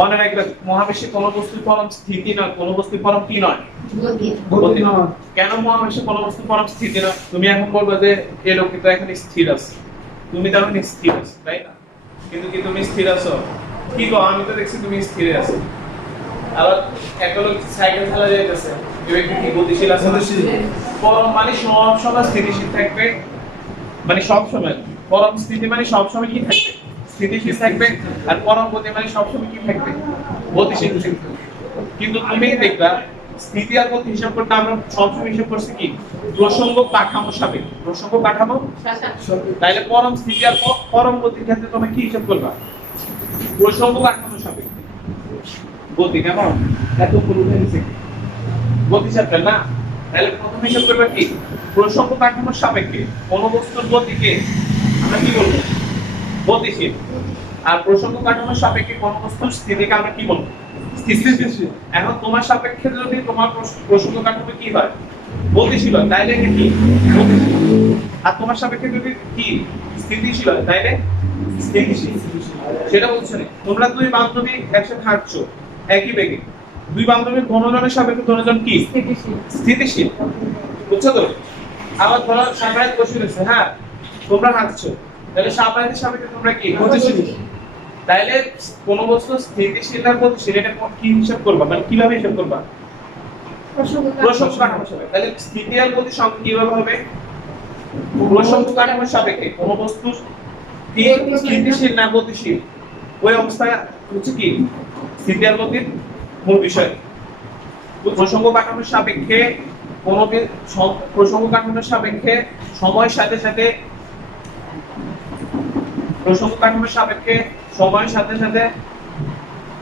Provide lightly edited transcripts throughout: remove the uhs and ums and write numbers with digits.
মনে রাখবেন মহাবিশ্বে কোনো বস্তুর পরম স্থিতি নয়, কোনো বস্তুর পরম কি নয়, গতি নয়। কেন মহাবিশ্বে কোনো বস্তুর পরম স্থিতি নয়? তুমি এখন বলবে যে এই লোকটি তো এখন স্থির আছে, তুমি তার মানে স্থির আছো, তাই না? কিন্তু কি তুমি স্থির আছো? কি গো, আমি তো দেখছি তুমি স্থির আছো। আবার একটা লোক সাইকেল চালা যাইতেছে, এই ব্যক্তি কি গতিশীল আছে? পরম মানে সব সময় স্থিতিশীল থাকবে, মানে সব সময় পরম স্থিতি মানে সব সময় কি থাকবে, স্থিতিশীল থাকবে। আর পরম গতি মানে সব সময় কি থাকবে, গতিশীল থাকবে। কিন্তু তুমি দেখবা স্থিতি আর গতি হিসাব করতে আমরা সবসময় হিসাব করছি কি প্রসঙ্গ কাঠামো সাপেক্ষে, প্রসঙ্গ কাঠামো। তাইলে পরম স্থিতি আর পরম গতির ক্ষেত্রে তুমি কি হিসাব করবা, প্রসঙ্গ কাঠামো সাপেক্ষে। গতি কেমন এত পুরো হয়েছে গতি চ্যাপ্টার না, তাহলে প্রথম হিসাব করবা কি প্রসঙ্গ কাঠামোর সাপেক্ষে কোন বস্তুর গতিকে আমরা কি বলবো, গতিশীল। আর প্রসঙ্গ কাঠামোর সাপেক্ষে কোন বস্তুর স্থিতিকে আমরা কি বলবো, স্থিতিশীল। এখন তোমার সাপেক্ষে যদি তোমার প্রসঙ্গ কাঠামো কি হয়, গতিশীল হয়, তাইলে কি গতিশীল। আর তোমার সাপেক্ষে যদি কি স্থিতিশীল হয়, তাইলে স্থিতিশীল। সেটা বলছে না। তোমরা দুই বান্ধবী একসাথে হাঁটছো একই বেগে, দুই বান্ধবীর ধনজনের সাপেক্ষে ধনজন কি স্থিতিশীল, বুঝছো তো? আবার ধরো সামনে বসে রয়েছে, হ্যাঁ তোমরা হাঁটছো, তাহলে সামনের সাপেক্ষে তোমরা কি গতিশীল। তাইলে কোন বস্তু স্থিতিশীল না গতিশীল এটা কি হিসাব করবা, মানে কিভাবে হিসাব করবা, প্রসঙ্গ কাঠামোর সাপেক্ষে। তাহলে স্থিতি আর গতি সংখ্যা কিভাবে হবে, প্রসঙ্গ কাঠামোর সাপেক্ষে কোন বস্তু স্থিতিশীল না গতিশীল, ওই অবস্থায় হচ্ছে কি স্থিতি আর গতির মূল বিষয়। প্রসঙ্গ কাঠামোর সাপেক্ষে কোন প্রসঙ্গ কাঠামোর সাপেক্ষে সময়ের সাথে সাথে, প্রসঙ্গ কাঠামোর সাপেক্ষে সময়ের সাথে সাথে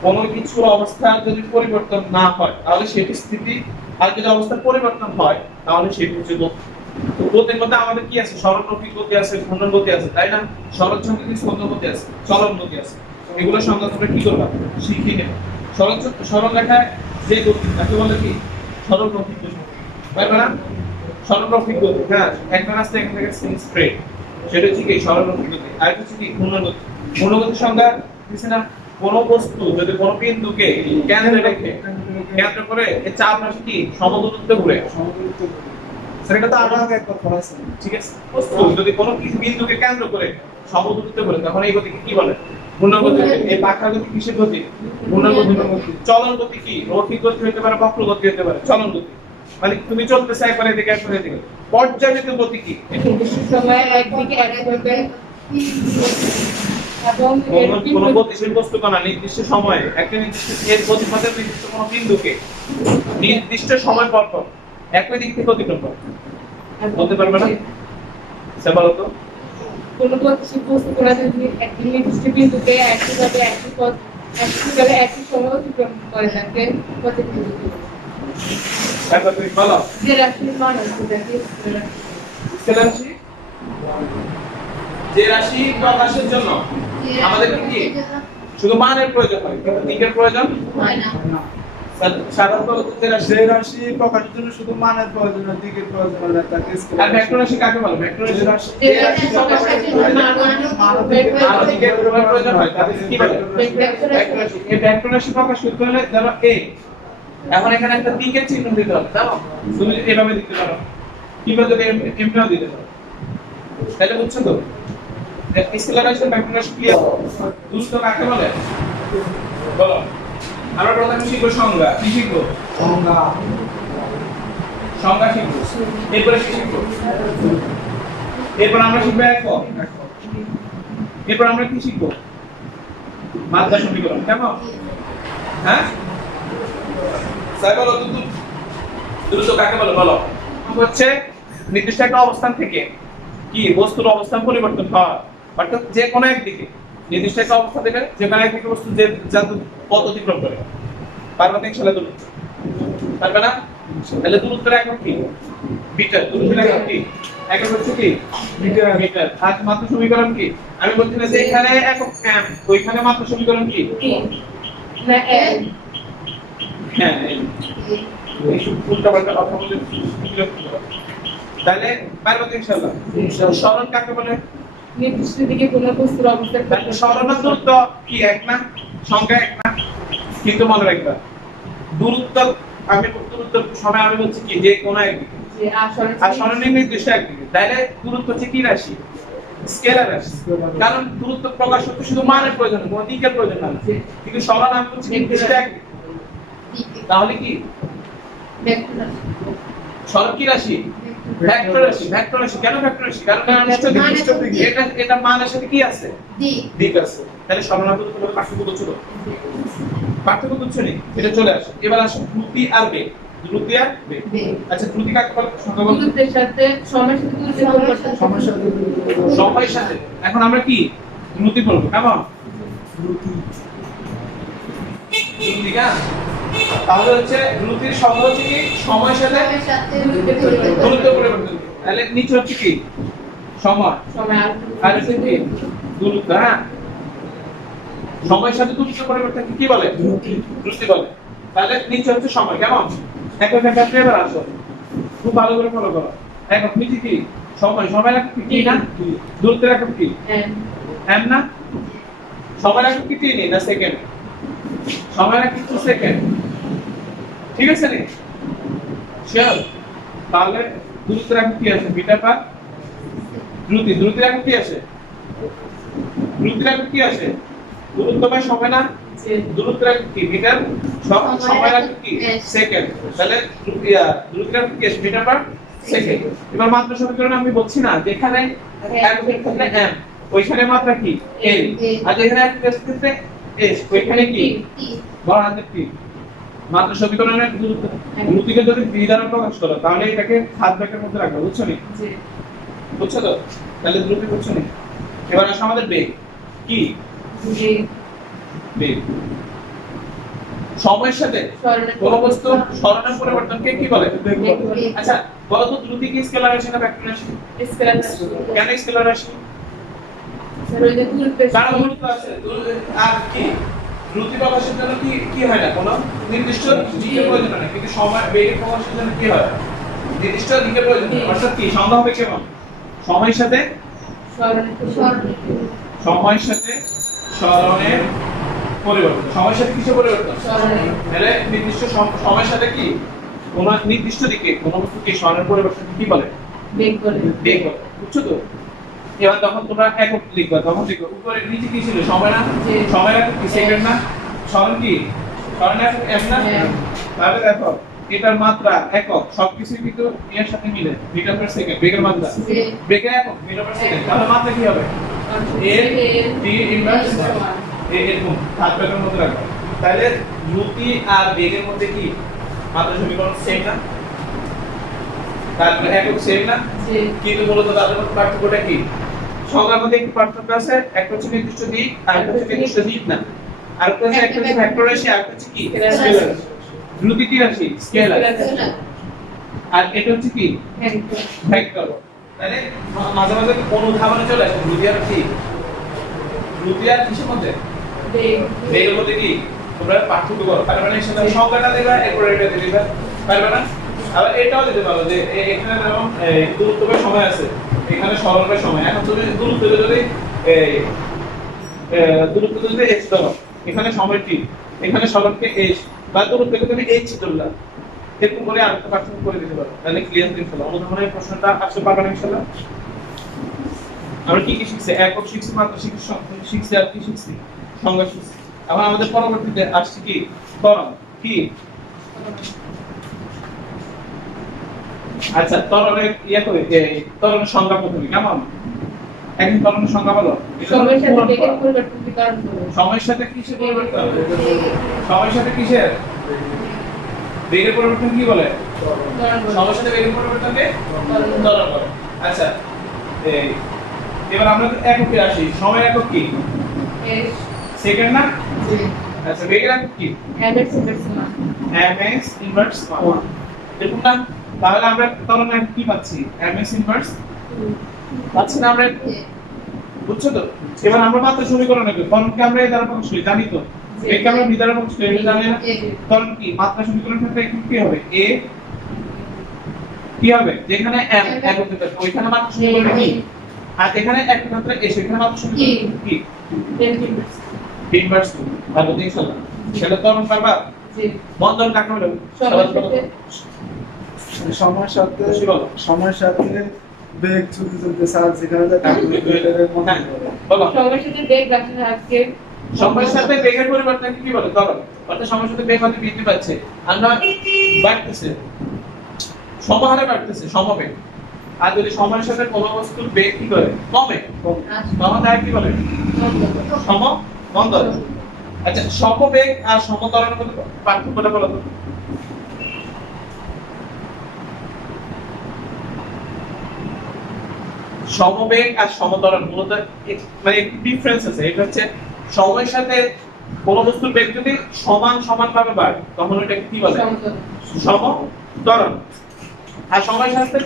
কোন কিছু অবস্থা যদি পরিবর্তন না হয় তাহলে সেটি স্থিতি, আর যদি অবস্থার পরিবর্তন হয় তাহলে সেটি হচ্ছে গতি। তো গতির মধ্যে আমাদের কি আছে, সরলরৈখিক গতি আছে, ঘূর্ণন গতি আছে, তাই না? সরল চলন্ত স্পন্দন গতি আছে, চলন গতি আছে। এগুলো সংজ্ঞা তোমরা কি করবা, শিখে নেবে। সরল রেখায় যে গতি তাকে বলে কি সরলরৈখিক গতি, বুঝবে না? সরলরৈখিক গতি, হ্যাঁ একটা রাস্তা এখান থেকে স্ট্রেট, সেটা হচ্ছে কি সরলরৈখিক গতি। আর হচ্ছে কি ঘূর্ণন গতি। ঘূর্ণন গতির সংজ্ঞা দিছে না, কোন বস্তু যদি কোন বিন্দুকে কেন্দ্রে রেখে কেন্দ্র করে এর চারপাশে কি সমদূরত্বে ঘুরে, সেটা তো আগে একবার পড়াইছি, ঠিক আছে? বস্তু যদি কোন কিছু বিন্দুকে কেন্দ্র করে সমদূরত্বে ঘুরে তখন এই গতিকে কি বলে, ঘূর্ণন গতি। এই পাখার গতি কিসের গতি, ঘূর্ণন গতি। চলন গতি কি রৈখিক গতি হতে পারে, বক্র গতি হতে পারে। চলন গতি মানে তুমি চলতেছ একবার এদিকে একবার এদিকে। পর্যায়বৃত্ত গতি কি, সময় একদিকে একভাবে এবং কোন গতিশীল বস্তু কণা নির্দিষ্ট সময়ে একটা নির্দিষ্ট এর গতিপথের নির্দিষ্ট কোন বিন্দুকে নির্দিষ্ট সময় পর পর একই দিক থেকে অতিক্রম করে, বলতে পারবে না? সে বলো তো, কোন গতিশীল বস্তু কণা যদি একটি নির্দিষ্ট বিন্দুতে একইভাবে একই পথ একইভাবে একই সময় অতিক্রম করে থাকে গতিশীল বস্তু। একবার তুমি বলো যে রাশির মান হচ্ছে দেখি স্কেলার রাশি, যে রাশি প্রকাশের জন্য আমাদের কি শুধু মানের প্রয়োজন হয় কিন্তু দিকের প্রয়োজন হয় না। সাধারণত যে রাশি প্রকাশের জন্য শুধু মানের প্রয়োজন হয়, দিকের প্রয়োজন হয় না। তাকে আর ভেক্টর রাশি কাকে বলে, ভেক্টর রাশি যে রাশি প্রকাশের জন্য মান আর দিকের প্রয়োজন হয় তাকে কি বলে, ভেক্টর রাশি। এই ভেক্টর রাশি প্রকাশ করতে হলে ধরো a, এখন এখানে একটা দিকের চিহ্ন দিতে হবে, জানো? তুমি যদি এভাবে দিতে পারো কিংবা যদি এমনিও দিতে পারো, তাহলে বুঝছো তো স্কেলার রাশি ভেক্টর রাশি ক্লিয়ার। দূরত্ব কাকে বলে বলো, আমরা প্রথমে শিখবো সংজ্ঞা। কি শিখবো, সংজ্ঞা শিখবো। এরপরে কি শিখবো, এরপর আমরা শিখবো একক। এরপর আমরা কি শিখবো, মাত্রা সমীকরণ। কেমন, হ্যাঁ স্যার বলো দ্রুত কাকে বলো বলো, হচ্ছে নির্দিষ্ট একটা অবস্থান থেকে কি বস্তুর অবস্থান পরিবর্তন হয়, অর্থাৎ যে কোনো একদিকে নির্দিষ্ট একটা অবস্থা থেকে যে কোনো একদিকে বস্তু যে যা পথ অতিক্রম করে। পার্বতিক সালে দূরত্ব পারবে না, তাহলে দূরত্বের একক কি, মিটার। দূরত্বের একক কি, একক হচ্ছে কি মিটার। মিটার। আর মাত্রা সমীকরণ কি, আমি বলছি না যে এখানে একক m, ওইখানে মাত্রা সমীকরণ কি না এল হ্যাঁ এই উল্টা পাল্টা কথা বলে তাহলে পারবো তো ইনশাআল্লাহ। সরল কাকে বলে, নির্দিষ্ট দিকে কোন বস্তুর অবস্থান সরল দূরত্ব কি এক না, সংখ্যা এক না, কিন্তু মনে রাখবা দূরত্ব আমি দূরত্ব সময় আমি বলছি কি যে কোন একদিকে যে আসলে আর সরণের নির্দিষ্ট একদিকে তাইলে দূরত্ব হচ্ছে কি রাশি স্কেলার রাশি কারণ দূরত্ব প্রকাশ করতে শুধু মানের প্রয়োজন কোনো দিকের প্রয়োজন না কিন্তু সরণ আমি বলছি নির্দিষ্ট একদিকে তাহলে কি সরণ কি রাশি ভেক্টর রাশি কেন ভেক্টর রাশি কারণ নির্দিষ্ট দিকে এটা মানের সাথে কি আছে দিক আছে তাহলে সরণাপন্ন কোনো পার্থক্য বুঝছো বুঝছো নি এটা চলে আসে এবার আসো দ্রুতি আর বেগ দ্রুতি আর বেগ আচ্ছা দ্রুতি কাকে বলে সংজ্ঞা বলো দূরত্বের সাথে সময়ের সাথে দূরত্বের পরিবর্তন সমস্যা সময়ের সাথে এখন আমরা কি দ্রুতি বলবো কেমন দ্রুতি না তাহলে হচ্ছে দ্রুতির সংজ্ঞা হচ্ছে কি সময়ের সাথে দূরত্ব পরিবর্তন তাহলে নিচে হচ্ছে কি সময় সময় আর হচ্ছে কি দূরত্ব হ্যাঁ সময়ের সাথে দূরত্ব পরিবর্তন কি বলে দ্রুতি বলে তাহলে নিচে হচ্ছে সময় কেমন একক ক্ষেত্রে এবার আসো খুব ভালো করে ফলো করো একক নিচে কি সময় একক কি না দূরত্বের একক কি এম না সময় একক কি টি না সেকেন্ড সময় একক কি সেকেন্ড ঠিক আছে নি শিওর তাহলে দূরত্বের একক কি আছে মিটার পার দ্রুতির একক কি আছে দ্রুতির একক কি আছে দূরত্ব বাই সময় না দূরত্বের একক কি মিটার সময় একক কি সেকেন্ড তাহলে দূরত্বের একক কি আছে মিটার পার সেকেন্ড এবার মাত্রা সমীকরণে আমি বলছি না যেখানে একক ক্ষেত্রে m ওইখানে মাত্রা কি l আর যেখানে একক ক্ষেত্রে s ওইখানে কি বড় হাতের t মাত্রা সমীকরণের দ্রুতিকে যদি v দ্বারা প্রকাশ করো তাহলে এটাকে হাত ব্র্যাকেটের মধ্যে রাখবে বুঝছো নি বুঝছো তো তাহলে দ্রুতি বুঝছো নি এবার আসো আমাদের বেগ কি বেগ সময়ের সাথে কোন বস্তু সরণের পরিবর্তনকে কি বলে আচ্ছা বলো তো দ্রুতি কি স্কেলার রাশি না ভেক্টর রাশি স্কেলার কেন স্কেলার রাশি কারণ দূরত্ব আছে আর কি দ্রুতি প্রকাশের জন্য কি কি হয় না কোনো নির্দিষ্ট দিকের প্রয়োজন হয় না কিন্তু সময় বেগের প্রকাশের জন্য কি হয় নির্দিষ্ট দিকের প্রয়োজন হয় অর্থাৎ কি সংজ্ঞা হবে কেমন সময়ের সাথে সময়ের সাথে সরণের পরিবর্তন সময়ের সাথে কিসের পরিবর্তন তাহলে নির্দিষ্ট সময়ের সাথে কি কোন নির্দিষ্ট দিকে কোন বস্তুকে সরণের পরিবর্তন কি বলে বেগ বলে বুঝছো তো এবার যখন তোমরা একক লিখবা তখন লিখো উপরে নিচে কি ছিল সময় না সময় একক কি সেকেন্ড না সরণ কি সরণ একক m না তাহলে দেখো এটার মাত্রা একক সবকিছু কিন্তু এর সাথে মিলে মিটার পার সেকেন্ড বেগের মাত্রা বেগের একক মিটার পার সেকেন্ড তাহলে মাত্রা কি হবে l t ইনভার্স এরকম হাত ব্র্যাকেটের মধ্যে রাখো তাহলে দ্রুতি আর বেগের মধ্যে কি মাত্রা সমীকরণ সেম না তারপরে একক সেম না কিন্তু মূলত তাদের মধ্যে পার্থক্যটা কি সংজ্ঞার মধ্যে একটু পার্থক্য আছে একটা হচ্ছে নির্দিষ্ট দিক আর একটা হচ্ছে নির্দিষ্ট দিক না আর একটা হচ্ছে ভেক্টর রাশি আর একটা হচ্ছে কি স্কেলার দ্রুতি কি রাশি স্কেলার আর এটা হচ্ছে কি ভেক্টর তাহলে মাঝে মাঝে অনুধাবনে চলে আসে দ্রুতি আর কি দ্রুতি আর কিসের মধ্যে বেগের মধ্যে কি তোমরা পার্থক্য করো পারবে না সেটা সংজ্ঞাটা দেবা এরপর এটা দিবা পারবে না আবার এটাও দিতে পারো যে এখানে যেমন দূরত্বের সময় আছে এখানে সরণের সময় এখন তুমি দূরত্ব যদি h ধরো এখানে সময় t এখানে সরণকে h বা দূরত্বকে তুমি h ধরলা এরকম করে আরেকটা পার্থক্য করে দিতে পারো তাহলে ক্লিয়ার ইনশাআল্লাহ অনুধাবনের প্রশ্নটা আসতে পারবে না ইনশাআল্লাহ আমরা কি কি শিখছি একক শিখছি মাত্রা শিখছি আর কি শিখছি সংজ্ঞা শিখছি এখন আমাদের পরবর্তীতে আসছে কি ত্বরণ কি আচ্ছা ত্বরণের করে ত্বরণের সংজ্ঞা প্রথমে কেমন একদিন ত্বরণের সংজ্ঞা বলো সময়ের সাথে বেগের পরিবর্তন কি কারণ সময়ের সাথে কিসের পরিবর্তন সময়ের সাথে কিসের বেগের পরিবর্তন কি বলে সময়ের সাথে বেগের পরিবর্তনকে ত্বরণ বলে আচ্ছা এবার আমরা এককে আসি সময় একক কি সেকেন্ড না আচ্ছা বেগের একক কি ms ইনভার্স 1 দেখুন না তাহলে আমরা ত্বরণের কি পাচ্ছি ms ইনভার্স পাচ্ছি না আমরা বুঝছো তো এবার আমরা মাত্রা সমীকরণ নেব ত্বরণকে আমরা এই দ্বারা প্রকাশ করি জানি তো একে আমরা বি দ্বারা প্রকাশ করি এটা জানি না ত্বরণ কি মাত্রা সমীকরণের ক্ষেত্রে কি হবে a কি হবে যেখানে m একক থাকে ওইখানে মাত্রা সমীকরণ কি আর এখানে একটা মাত্রা s এখানে মাত্রা সমীকরণ কি ইনভার্স ভালো ইনশাআল্লাহ সেটা ত্বরণ পারবা জি মন্দন কাকে বলে সময়ের সাথে সময়ের সাথে খুশি বলো। সময়ের সাথে বেগ চলতে চলতে স্যার যেখানে যায় তাকে এটার মনে হ্যাঁ, করে। বলো সময়ের সাথে বেগ রাখতে আজকে সময়ের সাথে বেগের পরিবর্তনকে কি বলে ত্বরণ অর্থাৎ সময়ের সাথে বেগ হয়তো বৃদ্ধি পাচ্ছে আমরা বাড়তেছে সমহারে বাড়তেছে সমবেগ আর যদি সময়ের সাথে কোনো বস্তুর বেগ কি করে কমে তখন তাকে কি বলে সম মন্দন আচ্ছা সমবেগ আর সমত্বরণের মধ্যে পার্থক্যটা বলো তো সমবেগ আর সমত্বরণ মূলত মানে একটু ডিফারেন্স আছে এটা হচ্ছে সময়ের সাথে কোন বস্তুর বেগ যদি সমান সমান ভাবে বাড়ে তখন ওটাকে কি বলে সমত্বরণ আর সময়ের সাথে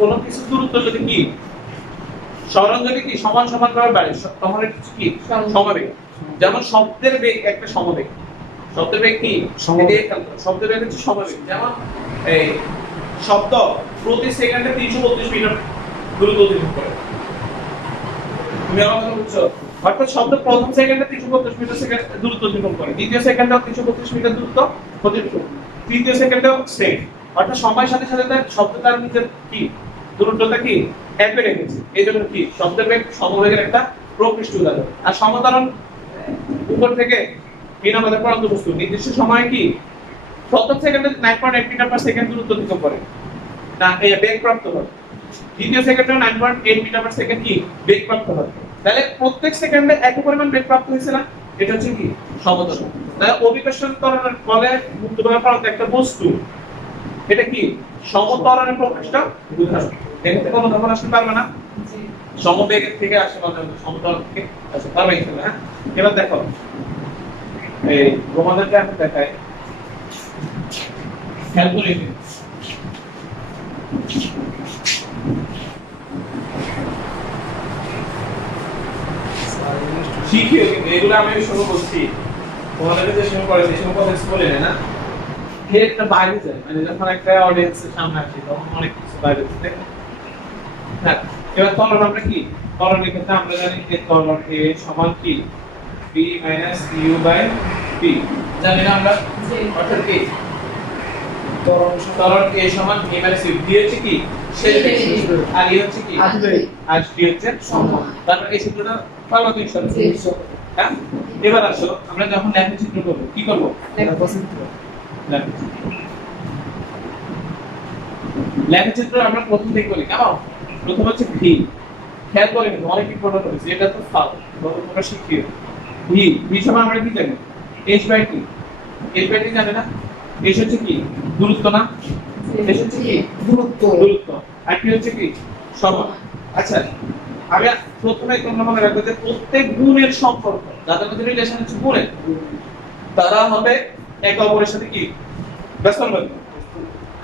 কোনো কিছু দূরত্ব যদি কি সরণ যদি কি সমান সমান ভাবে বাড়ে তখন এটা হচ্ছে কি সমবেগ যেমন শব্দের বেগ একটা সমবেগ শব্দের বেগ কি শব্দের বেগ হচ্ছে সমবেগ যেমন এই শব্দ প্রতি সেকেন্ডে 332 মিটার দ্রুত অতিক্রম করে তুমি আমার কথা বুঝছো অর্থাৎ শব্দ প্রথম সেকেন্ডে 332 মিটার সেকেন্ড দ্রুত অতিক্রম করে দ্বিতীয় সেকেন্ডেও 332 মিটার দ্রুত অতিক্রম তৃতীয় সেকেন্ডেও সেম অর্থাৎ সময়ের সাথে সাথে তার শব্দ তার নিজের কি দূরত্বটা কি একই রেখেছে এই জন্য কি শব্দের বেগ সমবেগের একটা প্রকৃষ্ট উদাহরণ আর সমতরণ উপর থেকে বিনাবাধা পড়ন্ত বস্তু নির্দিষ্ট সময়ে কি প্রথম সেকেন্ডে 9.8 মিটার পার সেকেন্ড দূরত্ব অতিক্রম করে না এই বেগ প্রাপ্ত হয় দ্বিতীয় সেকেন্ডে 9.8 মিটার পার সেকেন্ড কি বেগ প্রাপ্ত হয় তাহলে প্রত্যেক সেকেন্ডে একই পরিমাণ বেগ প্রাপ্ত হয়েছে না এটা হচ্ছে কি সমতরণ তাহলে অভিকর্ষণ ত্বরণের ফলে মুক্ত হওয়ার পর একটা বস্তু এটা কি সমত্বরণের প্রকৃষ্ট উদাহরণ এখানে কোনো ধরন আসতে পারবে না সমবেগের থেকে আসে মানে সমতল থেকে আসে পারবে ইনশাআল্লাহ হ্যাঁ এবার দেখো এই তোমাদেরকে আমি দেখাই খেয়াল করে নিন শিখিও কিন্তু এগুলো আমি শুরু করছি তোমাদের যে শুরু করেছি শুরু কথা বলে না একটা বাইরে যায় মানে যখন একটা অডিয়েন্সের সামনে আসে তখন অনেক কিছু বাইরে যায় হ্যাঁ এবার ত্বরণ আমরা কি ত্বরণের ক্ষেত্রে আমরা জানি যে ত্বরণ A সমান কি B - U / P জানি না আমরা অর্থাৎ কি ত্বরণ A সমান B - U D হচ্ছে কি শেষ বেগ আর E হচ্ছে কি আর D হচ্ছে সময় তারপর এই সূত্রটা পারবো তো ইনশাআল্লাহ হ্যাঁ এবার আসো আমরা যখন লেখচিত্র করব কি করব লেখচিত্র আমরা প্রথম থেকে করি কেমন প্রথম হচ্ছে ভি খেয়াল করে নিন অনেক ইম্পর্টেন্ট হচ্ছে এটা তো ফাল তোমরা শিখিও ভি সমান আমরা কি জানি h/t h/t জানে না h হচ্ছে কি দূরত্ব না h হচ্ছে কি দূরত্ব আর কি হচ্ছে কি সময় আচ্ছা আমি প্রথমে তোমরা মনে রাখবে যে প্রত্যেক গুণের সম্পর্ক যাদের মধ্যে রিলেশন হচ্ছে গুণের তারা হবে একে অপরের সাথে কি ব্যস্ত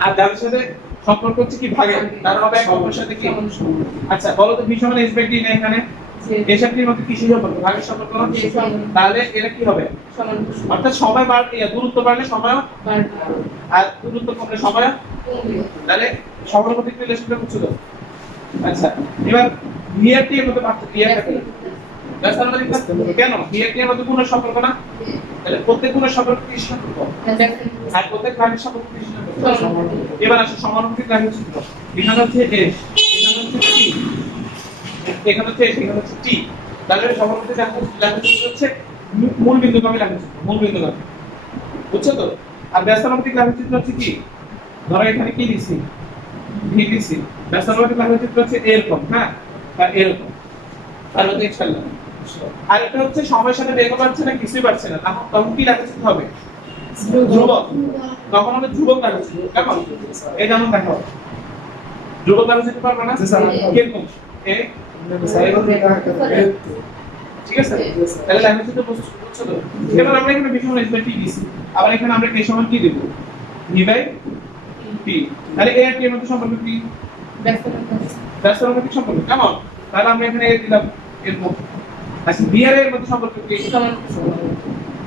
আর যাদের সাথে সম্পর্ক হচ্ছে কি ভাগে তারা হবে একে অপরের সাথে কি আচ্ছা বলো তো ভি সমান h/t না এখানে h/t মধ্যে কি সম্পর্ক ভাগের সম্পর্ক না তাহলে এটা কি হবে অর্থাৎ সময় বাড়লে দূরত্ব বাড়লে সময় আর দূরত্ব কমলে সময় তাহলে সমানুপাতিক রিলেশনটা বুঝছো আচ্ছা এবার ভি আর টি এর মধ্যে পার্থক্য কি আছে ব্যস্তানুপাতিক কেন ভি আর টি এর মধ্যে গুণের সম্পর্ক না তাহলে প্রত্যেক গুণের সম্পর্ক কি সম্পর্ক আর প্রত্যেক ভাগের সম্পর্ক কি সম্পর্ক এবার আসো সমানুপাতিক রাশির সূত্র এখানে হচ্ছে s এখানে হচ্ছে t এখানে হচ্ছে s এখানে হচ্ছে t তাহলে সমানুপাতিক রাশির সূত্র হচ্ছে মূল বিন্দুগামী রাশির সূত্র মূল বিন্দুগামী বুঝছো তো আর ব্যস্তানুপাতিক রাশির সূত্র হচ্ছে কি ধরো এখানে কি দিছি ভি দিছি ব্যস্তানুপাতিক রাশির সূত্র হচ্ছে এরকম হ্যাঁ বা এরকম তাহলে তো ইনশাআল্লাহ আর এটা হচ্ছে সময়ের সাথে বেগ বাড়ছে না কিছুই বাড়ছে না তখন কি লেখা যেতে হবে ধ্রুবক তখন আমরা ধ্রুবক রাখছি কেমন এই যেমন দেখো ধ্রুবক রাখা যেতে পারবে না কিরকম এ ঠিক আছে তাহলে লেখা যেতে বুঝছো তো এবার আমরা এখানে ভি সমান h/t দিছি আবার এখানে আমরা k সমান কি দেব v/t তাহলে a আর t এর মধ্যে সম্পর্ক কি ব্যস্তানুপাতিক সম্পর্ক কেমন তাহলে আমরা এখানে a দিলাম এরকম আচ্ছা b আর এর মধ্যে সম্পর্ক কি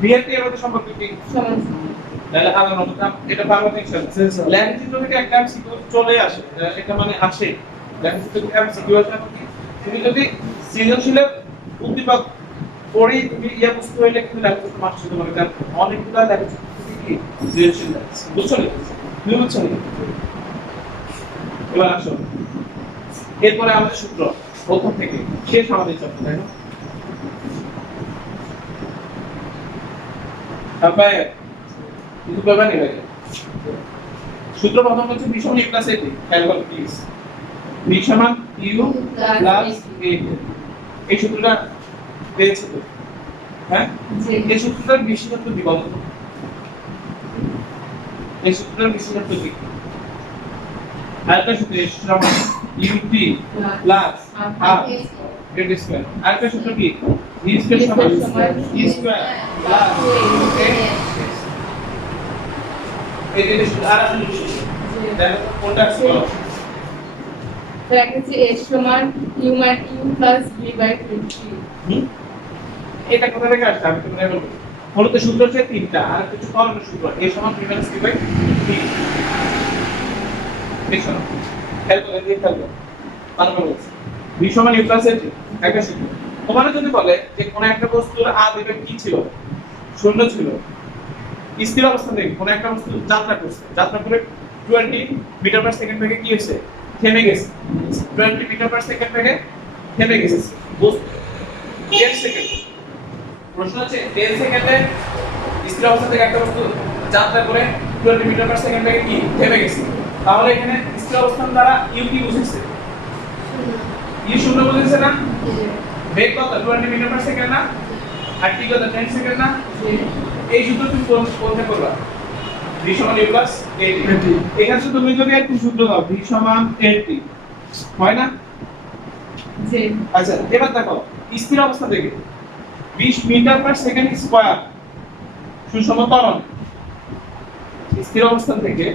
b আর t এর মধ্যে সম্পর্ক কি তাহলে আলাদা মতটা এটা পারবো ইনশাআল্লাহ ল্যাঙ্গুয়েজ থেকে একটা এমসিকিউ চলে আসে এটা মানে আসে ল্যাঙ্গুয়েজ থেকে এমসিকিউ আসে তুমি যদি সৃজনশীলের উদ্দীপক পরে তুমি ইয়া বুঝতে হইলে কিন্তু ল্যাপটপ মাস্টার তোমাকে জানতে হবে। অনেকগুলো ল্যাপটপ কি রিলেশন আছে, বুঝছো না? তুমি বুঝছো না? এবার আসো, এরপরে আমাদের সূত্র প্রথম থেকে শেষ আমাদের চক্র, তাই না? তারপরে কিছু করবে না ভাই। সূত্র প্রথম হচ্ছে ভি সমান ইউ প্লাস এটি, খেয়াল করো প্লিজ। ভি সমান ইউ প্লাস এটি, এই সূত্রটা পেয়েছো তো? হ্যাঁ, এই সূত্রটার বিশেষত্ব কি বলো তো? এই সূত্রটার বিশেষত্ব কি? আরেকটা সূত্র সমান ইউটি প্লাস হাফ এটি স্কয়ার। আরেকটা সূত্র কি? ভি স্কয়ার সমান ই স্কয়ার প্লাস এ। এই যে সূত্র আর একটা সূত্র, দেখো কোনটা আছে বলো? তো একটা হচ্ছে h সমান u প্লাস v বাই 20। এটা কোথা থেকে আসছে আমি তোমাদের বলবো। মূলত সূত্র হচ্ছে তিনটা, আর কিছু করার সূত্র a সমান b মাইনাস b বাই 3। দেখো খেয়াল করে দিয়ে খেয়াল করো, তারপর বলছি b সমান u প্লাস a একটা সূত্র। তোমার যদি বলে যে কোন একটা বস্তুর আ দিবে কি ছিল, শূন্য ছিল, স্থির অবস্থান থেকে কোন একটা বস্তু যাত্রা করছে, যাত্রা করে 20 মিটার পার সেকেন্ড থেকে কি হয়েছে, থেমে গেছে। 20 মিটার পার সেকেন্ড থেকে থেমে গেছে বস্তু 10 সেকেন্ড। প্রশ্ন হচ্ছে 10 সেকেন্ডে স্থির অবস্থা থেকে একটা বস্তু যাত্রা করে 20 মিটার পার সেকেন্ড থেকে কি থেমে গেছে। তাহলে এখানে স্থির অবস্থান দ্বারা ইউ কি বুঝেছে? ইউ শূন্য বুঝেছে না? বেগ কত 20 মিটার পার সেকেন্ড না? আর টি কত 10 সেকেন্ড না? এই সূত্র তুমি কোনটা করবা? v সমান u প্লাস 80। এখানে শুধু তুমি যদি একটু সূত্র দাও v সমান 80 হয় না? জি। আচ্ছা এবার দেখো স্থির অবস্থা থেকে 20 মিটার পার সেকেন্ড স্কয়ার সুষম ত্বরণ, স্থির অবস্থান থেকে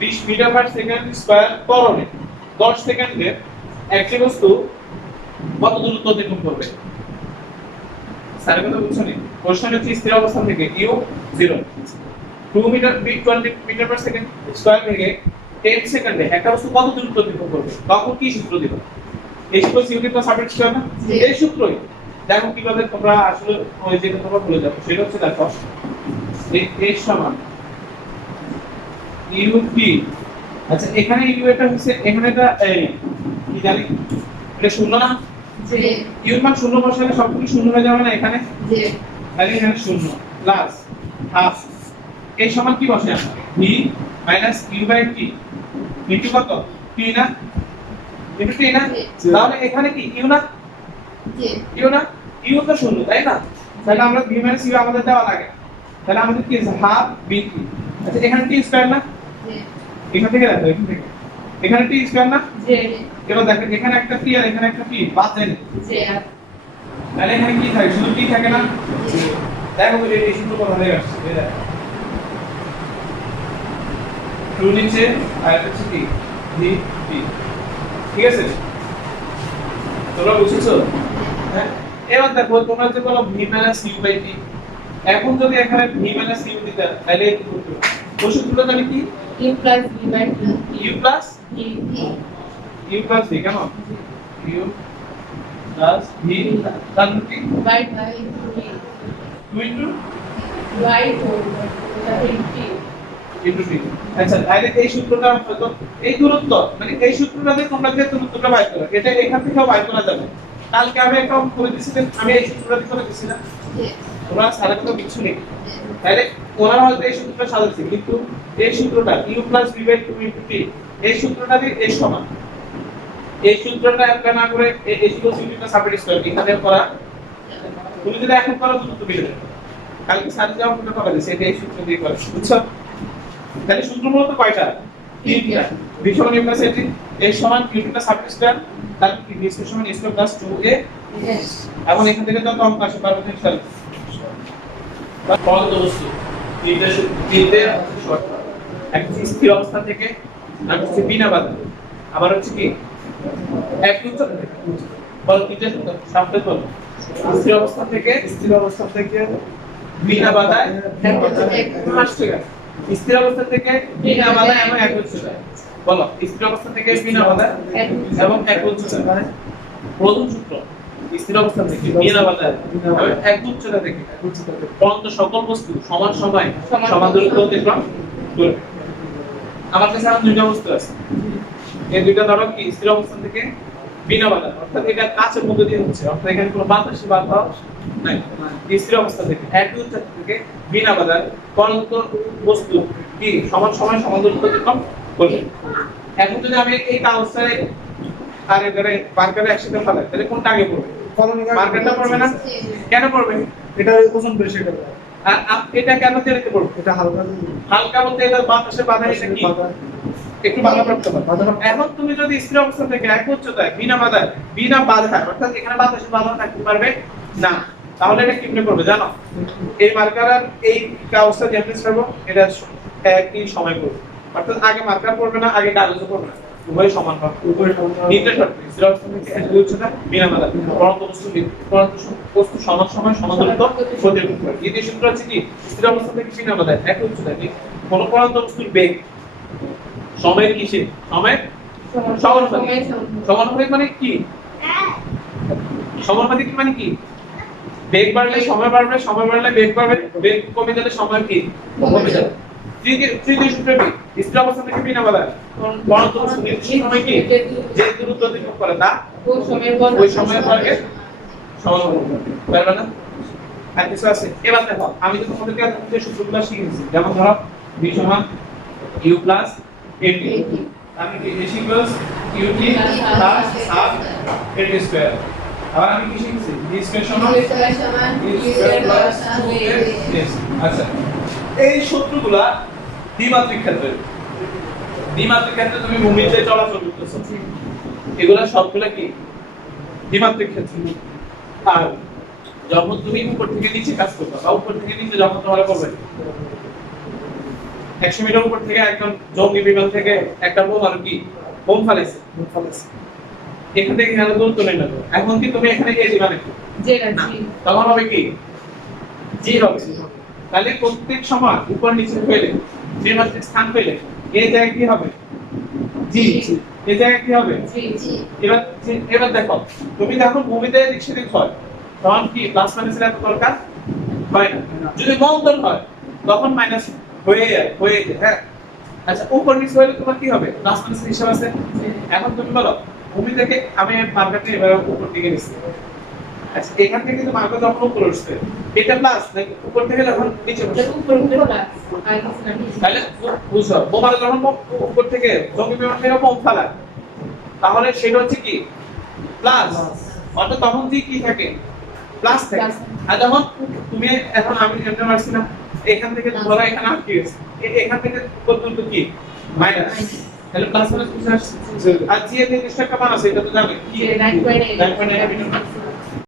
20 মিটার পার সেকেন্ড স্কয়ার ত্বরণে 10 সেকেন্ডে একটি বস্তু কত দূরত্ব অতিক্রম করবে? স্যারের কথা বুঝছো নি? প্রশ্ন হচ্ছে স্থির অবস্থান থেকে u 0 2 metre 20 metre per second square থেকে 10 সেকেন্ডে একটা বস্তু কত দূরত্ব অতিক্রম করবে? তখন কি সূত্র দিবা? এই সূত্র সিউটি প্লাস সাবজেক্ট স্কয়ার না? এই সূত্রই দেখো কিভাবে তোমরা আসলে ওই যেটা তোমরা ভুলে যাবে সেটা হচ্ছে দেখো এই সমান ইউটি। আচ্ছা এখানে ইউ এটা হচ্ছে, এখানে এটা কি জানি এটা শূন্য না? জি। ইউ মান শূন্য বসালে সবগুলো শূন্য হয়ে যাবে না এখানে? জি। তাহলে এখানে শূন্য প্লাস হাফ এই সমান কি বসে আমরা v minus u by t into কত টি না? ইনটু টি না? তাহলে এখানে কি ইউ না? জি। ইউ না? ইউ তো শূন্য তাই না? তাহলে আমরা ভি মাইনাস ইউ আমাদের দেওয়া লাগে, তাহলে আমাদের কি আছে হাফ বি টি। আচ্ছা এখানে টি স্কয়ার না? জি। এখান থেকে দেখো, এখান থেকে এখানে টি স্কয়ার না? জি। এবার দেখো এখানে একটা টি আর এখানে একটা টি বাদ দেন, জি। তাহলে এখানে কি থাকে শুধু টি থাকে না? দেখো এই সূত্র কোথা থেকে আসছে এই দেখো 2 নিচে আর একটা হচ্ছে কি ভি টি। ঠিক আছে তোমরা বুঝছো? হ্যাঁ এবার দেখো তোমরা যে বলো ভি মাইনাস ইউ বাই টি, এখন যদি এখানে ভি মাইনাস ইউ দিতে তাহলে কি করতে হবে? ওই সূত্রটা জানি কি u plus v by 2। U plus u plus v, কেন ইউ প্লাস ভি তাহলে কি by 2 into by 4 into t. আচ্ছা তাহলে এই সূত্রটা হয়তো এই দূরত্ব মানে এই সূত্রটা দিয়ে তোমরা যে দূরত্বটা বাইর করো এটা এখান থেকেও বাইর করা যাবে। কালকে আমি একটা করে দিয়েছিলাম, আমি এই সূত্রটা দিয়ে করে দিয়েছিলাম, তোমরা সারা কথা কিছু নেই। তাহলে ওনারা হয়তো এই সূত্রটা সাজাচ্ছে, কিন্তু এই সূত্রটা u plus v by 2 into t এই সূত্রটা দিয়ে এর সমান। এই সূত্রটা অ্যাপ্লাই না করে এই সূত্র সিউটি প্লাস সাবজেক্ট স্কয়ার এখানে করা, তুমি যদি এখন করো দূরত্ব বেড়ে যাবে। কালকে স্যার যা অঙ্কটা করে দিয়েছে এটা এই সূত্র দিয়ে করে, বুঝছো? তাহলে সূত্র মূলত কয়টা? তিনটা। v সমান u প্লাস এটি, a সমান u প্লাস সাবজেক্ট স্কয়ার, তারপর কি v সমান a স্কয়ার প্লাস 2a। এখন এখান থেকে যত অঙ্ক আসে পারবে ইনশাআল্লাহ। পরন্ত বস্তু তিনটে শর্ত, একটা স্থির অবস্থা থেকে, আর হচ্ছে বিনা বাধা, আবার হচ্ছে কি এক উচ্চতা থেকে। বল তিনটে শর্ত সামনে বল। স্থির অবস্থা থেকে বিনা বাধায় আসছে, স্থির অবস্থা থেকে বিনা বাধায় এবং এক উচ্চতায়। বলো স্থির অবস্থা থেকে বিনা বাধায় এবং এক উচ্চতায়। প্রথম সূত্র স্থির অবস্থান থেকে বিনা বাধায় এক উচ্চতা থেকে পরন্ত সকল বস্তু সমান সময় সমান দূরত্ব অতিক্রম করবে। আমার কাছে এখন দুইটা বস্তু আছে, এই দুইটা ধরো কি স্থির অবস্থান থেকে বিনা বাধা, অর্থাৎ এটা কাচের মধ্যে দিয়ে হচ্ছে, অর্থাৎ এখানে কোনো বাতাসে বাধা নাই। স্থির অবস্থা থেকে একই উচ্চতা থেকে বিনা বাধায় পরন্ত বস্তু কি সমান সময় সমান দূরত্ব অতিক্রম করবে। এখন যদি আমি এই কাগজটায় আর এবারে মার্কারে একসাথে ফেলাই তাহলে কোনটা আগে পড়বে? মার্কারটা পড়বে না? কেন পড়বে? এটা ওজন বেশি এটা আর এটা কেন তেলেতে পড়বে? এটা হালকা হালকা বলতে এটা বাতাসে বাধা এসে কি একটু বাধা প্রাপ্ত হয়। এখন তুমি যদি স্থির অবস্থা থেকে এক উচ্চতায় বিনা বাধায় অর্থাৎ এখানে বাতাসে বাধা থাকতে পারবে না, তাহলে এটা কিভাবে করবে জানো? এই মার্কার আর এই কাগজটা যেমনি ছাড়বো এটা একই সময় করবে, অর্থাৎ আগে মার্কার পড়বে না, আগে কাগজও পড়বে না, উভয় সমান হবে। নির্দেশ করবে স্থির অবস্থা থেকে এক উচ্চতা বিনা বাধায় পরন্ত বস্তু সমান সময় সমান দূরত্ব অতিক্রম করে। দ্বিতীয় সূত্র হচ্ছে কি স্থির অবস্থা থেকে বিনা বাধায় এক উচ্চতায় কি কোন পরন্ত বস্তুর বেগ সময়ের কিসে সময়ের সমানুপাতিক। সমানুপাতিক মানে কি? সমানুপাতিক মানে কি? বেগ বাড়লে সময় বাড়বে, সময় বাড়লে বেগ বাড়বে, বেগ কমে গেলে সময় কি কমে যাবে। তৃতীয় সূত্র কি স্থির অবস্থা থেকে বিনা বাধায় পরন্ত বস্তু নির্দিষ্ট সময় কি যে দূরত্ব অতিক্রম করে তা ওই সময়ের বর্গের সমানুপাতিক। পারবে না? আর কিছু আছে? এবার দেখো আমি তো তোমাদেরকে যে সূত্রগুলো শিখিয়েছি, যেমন ধরো v সমান u প্লাস at, আমি কি বেশি plus ut plus half at square. আবার আমি কি শিখছি v স্কয়ার সমান u স্কয়ার প্লাস 2at। আচ্ছা, এই সূত্রগুলা দ্বিমাত্রিক ক্ষেত্রে তুমি ভূমিতে চলাচল করতেছো, এগুলা সবগুলা কি দ্বিমাত্রিক ক্ষেত্র। আর যখন তুমি উপর থেকে নিচে কাজ করবে বা উপর থেকে নিচে যখন তোমরা করবে 100 মিটার উপর থেকে একদম জঙ্গি বিমান থেকে একটা বোম ফালাইছে, এখান থেকে এখানে দূরত্ব নির্ণয় করো। এখন কি তুমি এখানে এ দিবা নাকি? না, তখন হবে কি জি হবে। তাহলে প্রত্যেক সময় উপর নিচে হইলে যে মাত্রিক স্থান পেলে এই জায়গায় কি হবে? জি। এই জায়গায় কি হবে? জি। এবার দেখো তুমি যখন ভূমিতে দিক সেদিক হয় তখন কি প্লাস মাইনাসের এত দরকার হয় না। যদি মন্তর হয় তখন মাইনাস হয়ে যায়। হ্যাঁ, আচ্ছা উপর নিচে হলে তোমার কি হবে? প্লাস মাইনাসের হিসাব আছে। এখন তুমি বলো ভূমি থেকে আমি মার্কারটা এবার উপর দিকে নিচ্ছি, আচ্ছা এখান থেকে কিন্তু মার্কার যখন উপর উঠছে এটা প্লাস নাকি উপর থেকে যখন নিচে উঠছে তাহলে বুঝছো বোমার যখন উপর থেকে জঙ্গি বিমান থেকে বোম ফালায় তাহলে সেটা হচ্ছে কি প্লাস, অর্থাৎ তখন কি থাকে প্লাস থাকে। আর যখন তুমি এখন আমি এমনি মারছি না, এখান থেকে ধরো এখানে আটকে গেছে, এখান থেকে পর্যন্ত কি মাইনাস, তাহলে প্লাস মাইনাস বুঝে আসছে। আর যে নির্দিষ্ট একটা মান আছে এটা তো জানো কি 9.8